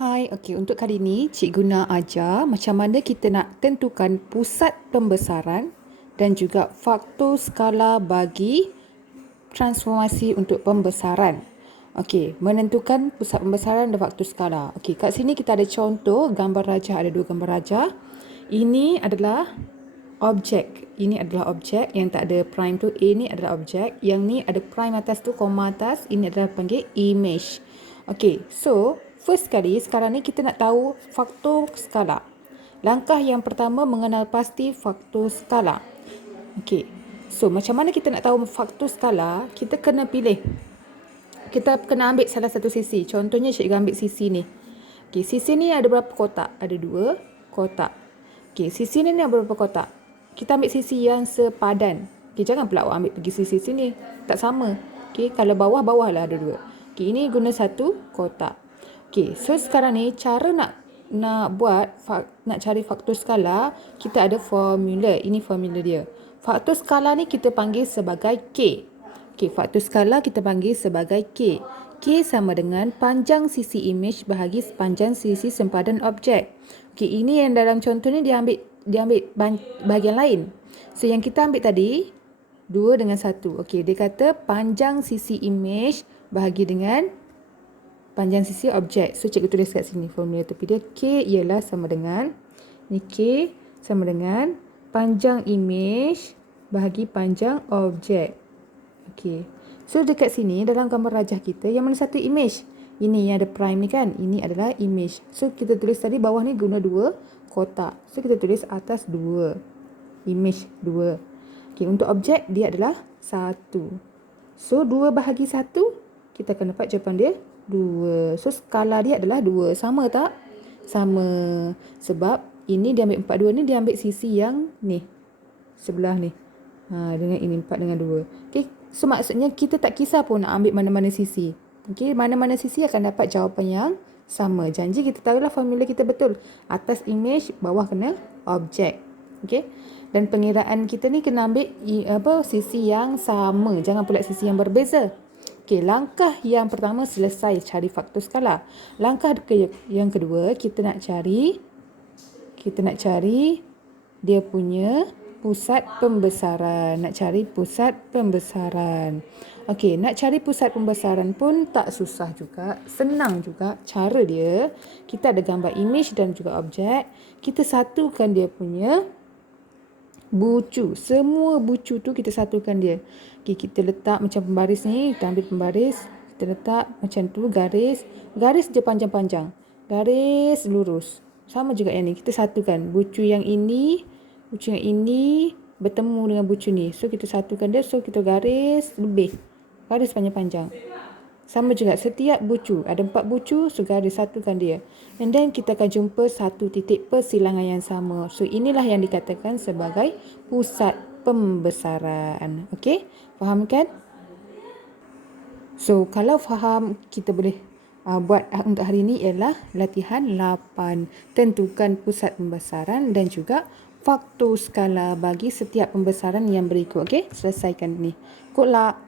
Hai, okey, untuk kali ini cikgu nak ajar macam mana kita nak tentukan pusat pembesaran dan juga faktor skala bagi transformasi untuk pembesaran. Okey, menentukan pusat pembesaran dan faktor skala. Okey, kat sini kita ada contoh gambar rajah, ada dua gambar rajah. Ini adalah objek. Ini adalah objek yang tak ada prime tu. A ni adalah objek. Yang ni ada prime atas tu, koma atas. Ini adalah panggil image. Okey, so first sekali sekarang ni kita nak tahu faktor skala. Langkah yang pertama mengenal pasti faktor skala. Okey. So macam mana kita nak tahu faktor skala? Kita kena pilih. Kita kena ambil salah satu sisi. Contohnya cikgu ambil sisi ni. Okey, sisi ni ada berapa kotak? Ada 2 kotak. Okey, sisi ni ada berapa kotak? Kita ambil sisi yang sepadan. Okey, jangan pula awak ambil pergi sisi sini. Tak sama. Okey, kalau bawah lah ada 2. Okey, ini guna 1 kotak. Okey, so sekarang ni cara nak cari faktor skala, kita ada formula. Ini formula dia. Faktor skala ni kita panggil sebagai K. Okey, faktor skala kita panggil sebagai K. K sama dengan panjang sisi image bahagi panjang sisi sempadan objek. Okey, ini yang dalam contoh ni dia ambil bahagian lain. So yang kita ambil tadi 2 dengan 1. Okey, dia kata panjang sisi image bahagi dengan panjang sisi objek. So cikgu tulis kat sini formula tepi dia. K ialah sama dengan, ni K sama dengan panjang image bahagi panjang objek. Okey. So dekat sini dalam gambar rajah kita, yang mana satu image? Ini yang ada prime ni kan? Ini adalah image. So kita tulis tadi bawah ni guna 2 kotak. So kita tulis atas 2. Image 2. Okey, untuk objek dia adalah 1. So 2 bahagi 1, kita akan dapat jawapan dia 2. So skala dia adalah 2. Sama tak? Sama. Sebab ini dia ambil 4, 2 ni dia ambil sisi yang ni. Sebelah ni. Dengan ini 4 dengan 2. Okey, so maksudnya kita tak kisah pun nak ambil mana-mana sisi. Okey, mana-mana sisi akan dapat jawapan yang sama. Janji kita tahulah formula kita betul. Atas image, bawah kena objek. Okey. Dan pengiraan kita ni kena ambil sisi yang sama. Jangan pula sisi yang berbeza. Okey, langkah yang pertama selesai cari faktor skala. Langkah yang kedua kita nak cari dia punya pusat pembesaran. Nak cari pusat pembesaran. Okey, nak cari pusat pembesaran pun tak susah juga. Senang juga. Cara dia, kita ada gambar image dan juga objek. Kita satukan dia punya bucu. Semua bucu tu kita satukan dia. Okey, kita letak macam pembaris ni. Kita ambil pembaris. Kita letak macam tu, garis. Garis je panjang-panjang. Garis lurus. Sama juga yang ni. Kita satukan. Bucu yang ini bertemu dengan bucu ni. So kita satukan dia. So kita garis lebih. Garis panjang-panjang. Sama juga setiap bucu. Ada 4 bucu. So garis satukan dia. And then kita akan jumpa satu titik persilangan yang sama. So inilah yang dikatakan sebagai pusat pembesaran. Okey? Faham kan? So kalau faham, kita boleh buat untuk hari ini ialah latihan 8. Tentukan pusat pembesaran dan juga faktor skala bagi setiap pembesaran yang berikut. Okey, selesaikan ni. Good luck.